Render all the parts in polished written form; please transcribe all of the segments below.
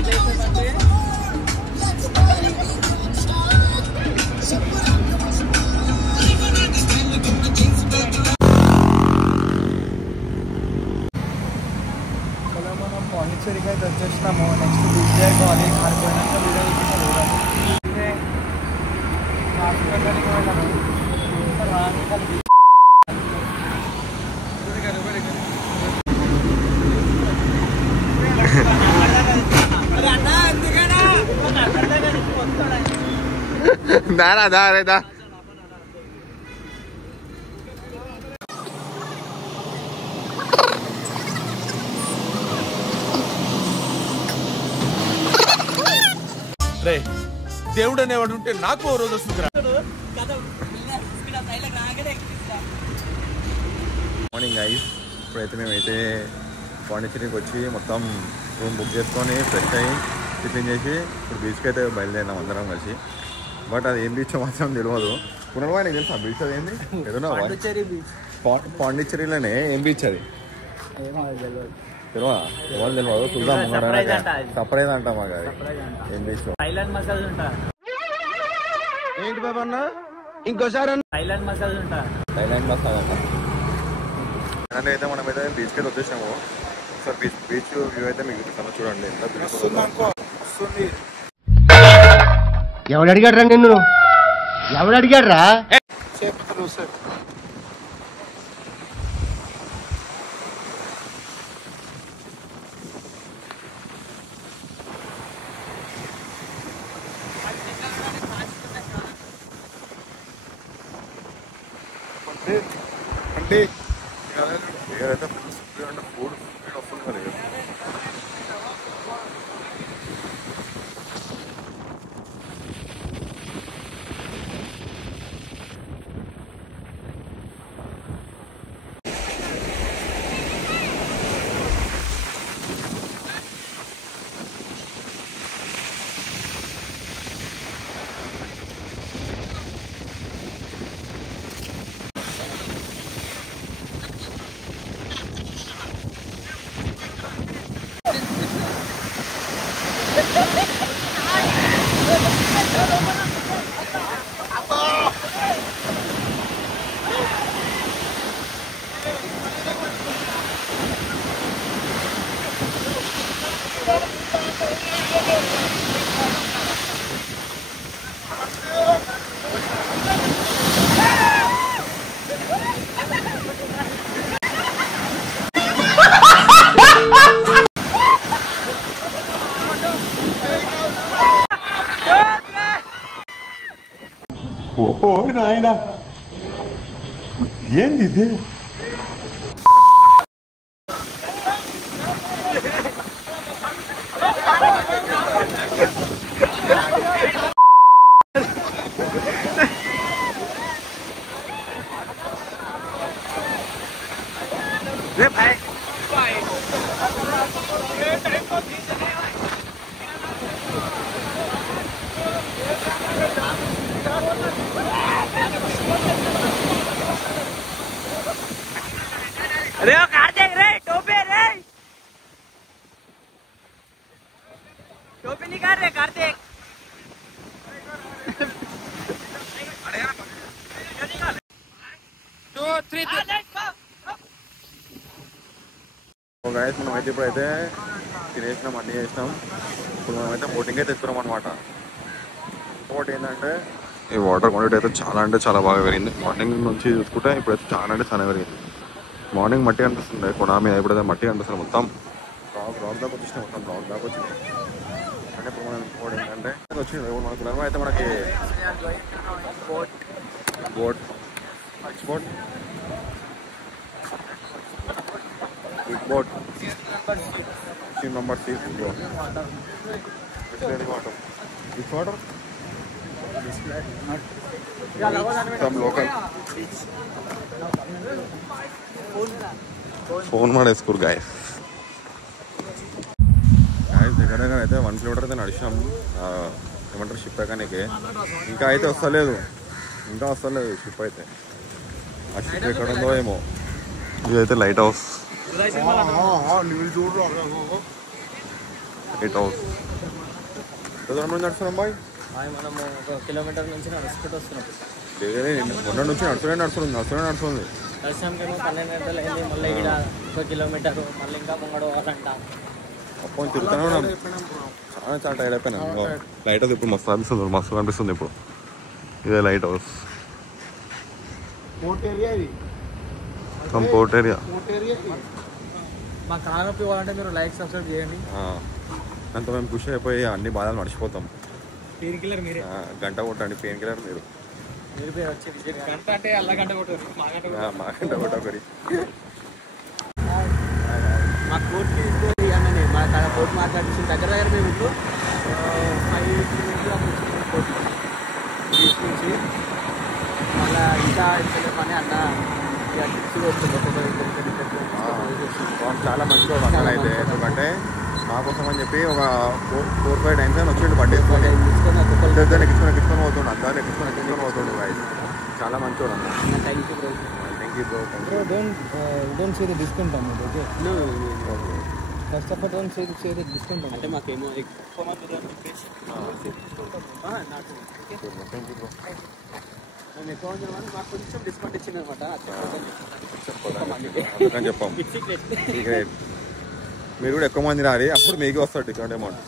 మనం పాండిచ్చేరికి అయితే వచ్చేసినాము. నెక్స్ట్ బీచ్ అయిపోవాలి. ఆడిపోయినాక వీడియో ఇదే హాస్పిటల్కి వెళ్ళాము. దారా దారే దా రే దేవుడు అనేవాడు ఉంటే నాకు ఓ రోజు వస్తుంది. మార్నింగ్ గైస్, ఇప్పుడైతే మేమైతే పాండిచ్చేరికి వచ్చి మొత్తం రూమ్ బుక్ చేసుకొని ఫ్రెష్ అయ్యి టిఫిన్ చేసి ఇప్పుడు బీచ్కి అయితే బయలుదేరినాం అందరం కలిసి. బట్ అది ఏం బీచ్ మాత్రం తెలియదు. పునర్వా నీకు తెలుసా బీచ్ అది ఏంది? ఏదన్నా పాండిచ్చేరిలోనే ఏం బీచ్ అది తెలియదా? ఎవరు తెలియదు. చూద్దాం సపరేట్ అంటాం మాకు అది ఏం బీచ్. ఏంటి బాబా అన్న ఇంకోసారి థైలాండ్ మసాజ్ అంట. అయితే మనం అయితే బీచ్కి అయితే వచ్చేసాము. సార్ బీచ్ వ్యూ అయితే మీకు చూపిస్తాను, చూడండి ఎంత బ్యూటిఫుల్. ఎవడు అడిగాడ్రా నిన్ను? ఎవడు అడిగాడ్రా? సార్ అంటే ఏదైతే ఫుడ్ వస్తుంది మరి. ఓ నాయనా ఏంది ఇది? अरे ओ कार्तिक रे टोपी रे टोपी निकाल रे कार्तिक గైస్ మనమైతే ఇప్పుడైతే తినేసినాం, అన్నీ చేసినాం. ఇప్పుడు మనమైతే బోటింగ్ అయితే ఎక్కున్నాం అనమాట. ఇంకోటి ఏంటంటే ఈ వాటర్ క్వాంటిటీ అయితే చాలా అంటే చాలా బాగా పెరిగింది. మార్నింగ్ నుంచి చూసుకుంటే ఇప్పుడైతే చాలా అంటే చాలా పెరిగింది. మార్నింగ్ మట్టి అనిపిస్తుంది కొండ మీద, ఇప్పుడైతే మట్టి అనిపిస్తుంది. మొత్తం రాక్ దాకా వచ్చేసినాయి, మొత్తం రాక్ దాకా వచ్చినాయి. అంటే ఇప్పుడు మనం ఇంకోటి ఏంటంటే వచ్చింది మనకు అయితే మనకి boat export big boat 16 number seat bro. Which water? Some local. Phone మాడేసుకోరు గాయస్. దగ్గర అయితే 1 kilometer అయితే నడిచాం. ఏమంటారు షిప్ ఎక్కడానికి. ఇంకా అయితే వస్తలేదు షిప్ అయితే. ఆ షిప్ ఎక్కడ ఉందో ఏమో. ఇదైతే లైట్ హౌస్. Light house. ఎంత దూరం నుంచి నడుస్తున్నాం బాయ్? మనము 1 కిలోమీటర్ నుంచి నడుచుకుంటూ వస్తున్నాం. మొన్న నుంచి నడుస్తుంది. దర్శనంకేమో 12 గంటలు అయింది. మళ్ళీ ఇక్కడ 1 కిలోమీటర్ మళ్ళీ ఇంకా ముంగడు పోవాలంట. అప్పుడు తిరుగుతూనే ఉన్నాం. చాలా టైర్డ్ అయిపోయినా. లైట్ హౌస్ ఇప్పుడు మస్తు కనిపిస్తుంది ఇప్పుడు. ఇదే లైట్ హౌస్. పోర్ట్ ఏరియా ఇది. Port area. మా కానొప్పి ఇవ్వాలంటే మీరు లైక్ సబ్స్క్రైబ్ చేయండి. అంత మేము ఖుషి అయిపోయి అన్ని బాధలు మర్చిపోతాం. పెయిన్ కిల్లర్ మీరే. గంట కొట్టండి పెయిన్ కిల్లర్ మీరు. వచ్చి గంట అంటే అల్ల గంట కొట్టారు. మా గంట కొట్టకరి. మా కోర్టుకి ఇవ్వండి. మా తన కోర్టు మాట్లాడించిన దగ్గర మేము ఇప్పుడు 5 కిలోమీటర్ల కోర్టు నుంచి మళ్ళీ ఇంకా పని అన్న టిప్స్ వస్తుంది. చాలా మంచిగా అసలు అయితే ఎందుకంటే మా కోసం అని చెప్పి ఒక 4-5 టైమ్స్ అని వచ్చిండు బండి ఎక్కించుకొని పోతుండు. అందరూ ఎక్కించుకొని పోతుండు. చాలా మంచివాడు అన్న. Thank you bro. Don't say the discount అన్నది. Okay first of all don't say the discount అంటే మాకేమో ఎక్కువ మంది చెప్పేసి మేము ఎక్కువ మంది మాకు కొంచెం డిస్కౌంట్ ఇచ్చిందనమాట. అందుకని చెప్పాం. మీరు కూడా ఎక్కువ మంది రాలి, అప్పుడు మీకు వస్తుంది డిస్కౌంట్ అమౌంట్.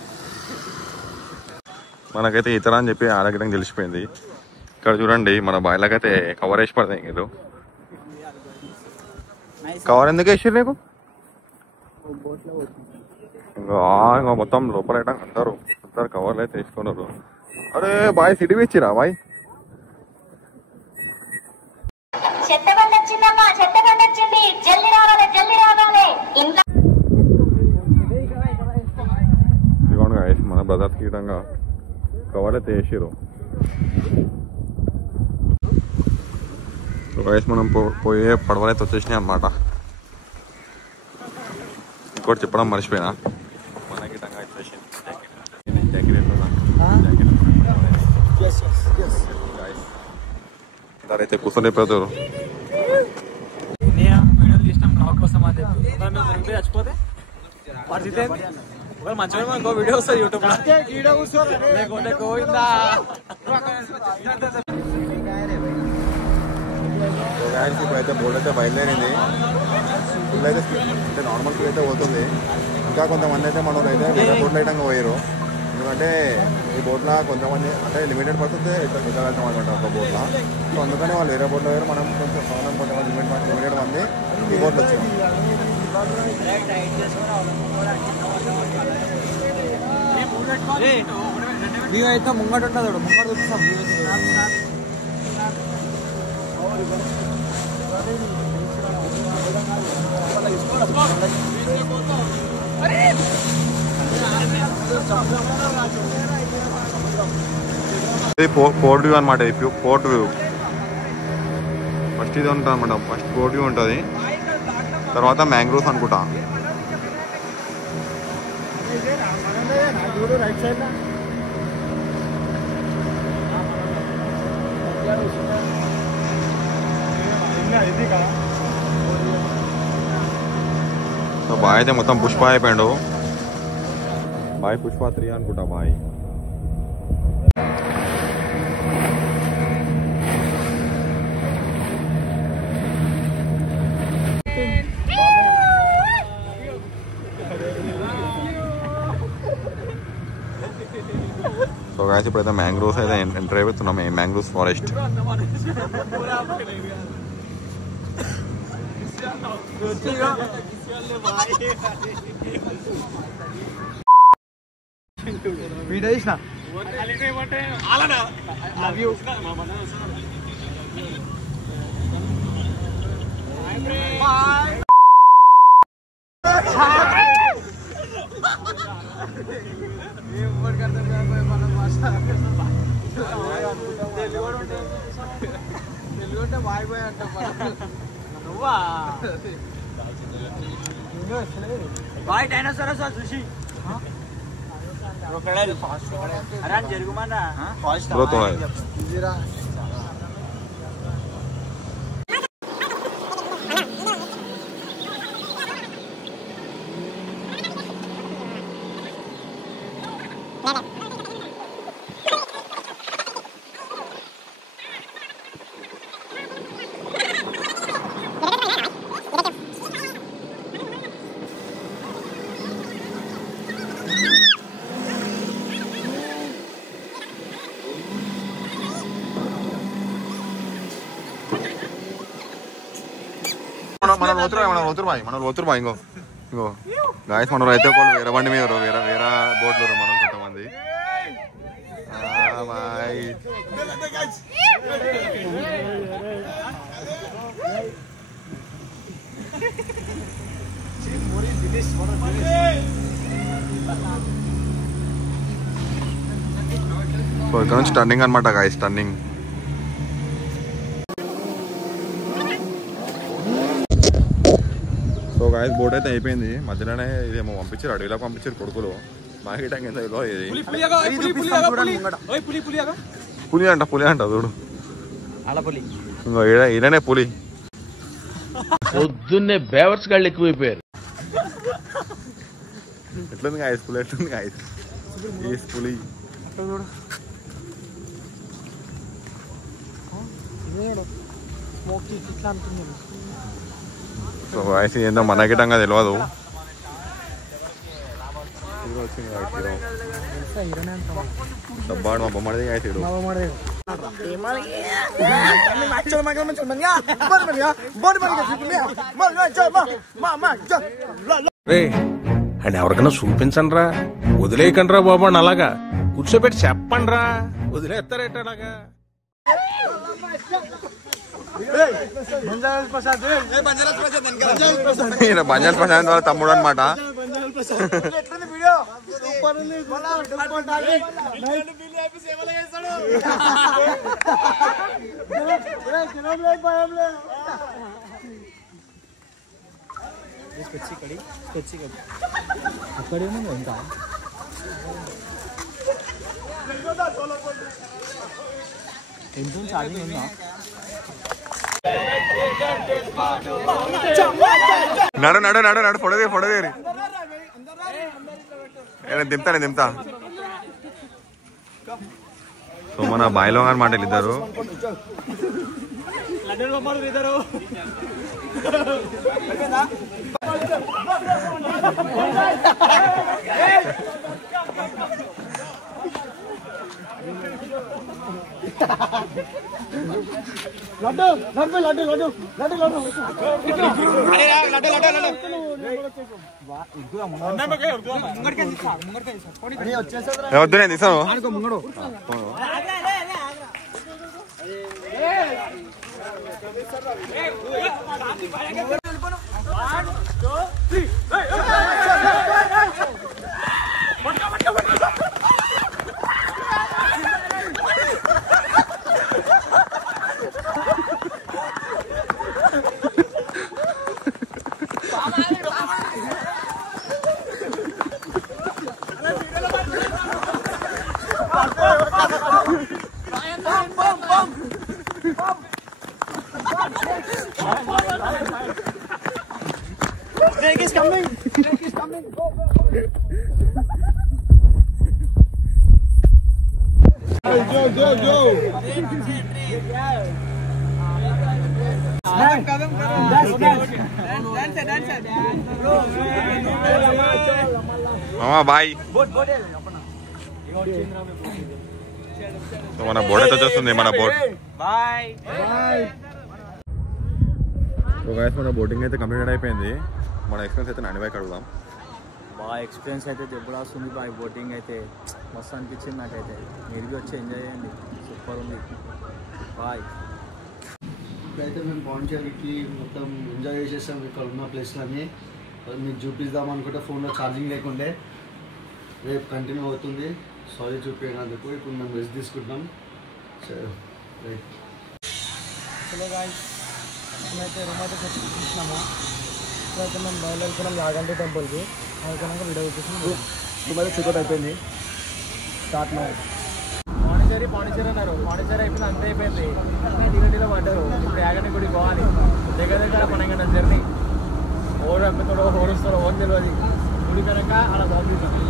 మనకైతే ఇతర అని చెప్పి ఆరోగ్యం తెలిసిపోయింది. ఇక్కడ చూడండి మన బాయిలకైతే కవర్ వేసి పడతాయి. మీరు కవర్ ఎందుకు వేసారు నీకు? ఇంకా మొత్తం లోపల అందరూ కవర్లు అయితే వేసుకున్నారు. అరే బాయ్ సిటీ ఇచ్చిరా బాయ్? మన బ్రదర్స్ కి విధంగా కవర్ అయితే వేసారు. మనం పోయే పడవలైతే వచ్చేసినాయి అన్నమాట. ఇంకోటి చెప్పడం మర్చిపోయినా, మనకి విధంగా వచ్చేసింది అయితే కూర్చొని అయిపోతారు. వీడియోలు తీసినాం బ్లాగ్ కోసం అని చెప్పి చచ్చిపోతే మంచిగా ఇంకో వీడియో వస్తుంది యూట్యూబ్ లో. గోవిందా ఇప్పుడైతే బోర్డు అయితే బయలుదేరింది. ఫుల్ అయితే అంటే నార్మల్ ఫుల్ అయితే పోతుంది. ఇంకా కొంతమంది అయితే మన అయితే వేరే బోట్లు అయితే పోయారు. ఎందుకంటే ఈ బోట్లో కొంతమంది అంటే లిమిటెడ్ పర్సన్స్ ఇట్లా వెళ్తాం అనమాట ఒక బోట్లో. సో అందుకని వాళ్ళు వేరే బోట్లో పోయారు. మనం కొంచెం కొంతమంది లిమిటెడ్ మంది ఈ బోట్లు వచ్చాము. వ్యూ అయితే ముంగట ఉంటుంది. ముంగట చూపిస్తాం. ఇది పోర్ట్ వ్యూ అనమాట. పోర్ట్ వ్యూ ఫస్ట్ ఇది ఉంటుంది అనమాట. ఫస్ట్ పోర్ట్ వ్యూ ఉంటుంది, తర్వాత మ్యాంగ్రోవ్స్ అనుకుంటా. సో బాయ్ అయితే మొత్తం పుష్ప అయిపోయాడు. బాయ్ పుష్ప 3 అనుకుంటా బాయ్. సో గాయస్ ఇప్పుడైతే మ్యాంగ్రోవ్స్ అయితే ఎంటర్ అయిపోతున్నాం. Mangroves forest. వీడియో తీసిన తెలుగుంటే బాయ్ బాయ్ అంట. నువ్వా బాయ్ డైనోసార్ చూసి అరే జరుగుమన్నా మనం పోతురు బా ఇంకో గాయస్ మన అయితే ఒకళ్ళు వేరే బండి మీద వేరే బోట్లు మనం కొంతమంది సో ఇక్కడ నుంచి టర్నింగ్ అనమాట guys turning. So guys boat అయితే అయిపోయింది. మధ్యలోనే ఇదేమో పంపించారు, అడవిలోకి పంపించారు కొడుకులు. మార్కెట్ కింద ఇది పులి అంట చూడు. ఇంకో ఈయననే పులి. పొద్దున్నే బేవర్స్ గాళ్ళు ఎక్కువైపోయారు. ఎట్లుంది గాయస్ పులి, ఎట్లుంది గాయస్ పులి. సో గాయస్ ఏందో మనకిటంగా తెలియదు. డబ్బాడు మా బొమ్మడిది గాయస్ ఇడు. అని ఎవరికైనా చూపించండి రా, వదిలేయకండి రా బాబు అని అలాగా కూర్చోబెట్టి చెప్పండి రా, వదిలేస్తారేట అలాగా. బంజారా ప్రశాంత్ వాళ్ళ తమ్ముడు అనమాట. నడు నడు నడు నడు పొడదేరి దింపుతా. సో మన బాయిలో అనమాట ఇద్దరు. వద్దు నేను తీసాను. Drake is coming. Go. Go. మామా బాయ్. సో మన బోట్ అయితే వచ్చేస్తుంది, మన బోట్. సో గైస్ మన బోటింగ్ అయితే కంప్లీట్ అయిపోయింది. మన ఎక్స్పీరియన్స్ అయితే నానిబాయ్కి అడుగుదాం. బాగా ఎక్స్పీరియన్స్ అయితే దెబ్బలు వస్తుంది బాయ్. బోటింగ్ అయితే మస్తు అనిపించింది నాకైతే. మీరు బి వచ్చి ఎంజాయ్ చేయండి, సూపర్ ఉంది బాయ్. ఇప్పుడైతే మేము పాండిచేరికి మొత్తం ఎంజాయ్ చేసేసాం. ఇక్కడ ఉన్న ప్లేస్లన్నీ మీకు చూపిద్దాం అనుకుంటే ఫోన్లో ఛార్జింగ్ లేకుండే. రేపు కంటిన్యూ అవుతుంది. సారీ చూపించినందుకు. ఇప్పుడు మేము రెస్ట్ తీసుకుంటున్నాం. హలో గాయ్, మేమైతే రూమ్ అయితే చూసినాము. ఇప్పుడైతే మేము బయలుదేరుతున్నాం యాగంటి టెంపుల్కి. అయిపోయినాక వీడియో చూపిస్తున్నాం. దుబాయ్ చెక్అవుట్ అయిపోయింది. Start match. పాండిచేరి అన్నారు. పాండిచేరి అయిపోయింది, అంతే అయిపోయింది. దిగటిలో పడ్డారు. ఇప్పుడు యాగంటి గుడి పోవాలి. దగ్గర 12 గంటల జర్నీ. ఓడు అమ్ముతాడో ఓడుస్తాడో ఓన్ తెలియదు. గుడి కనుక అలా బాగుంటుంది.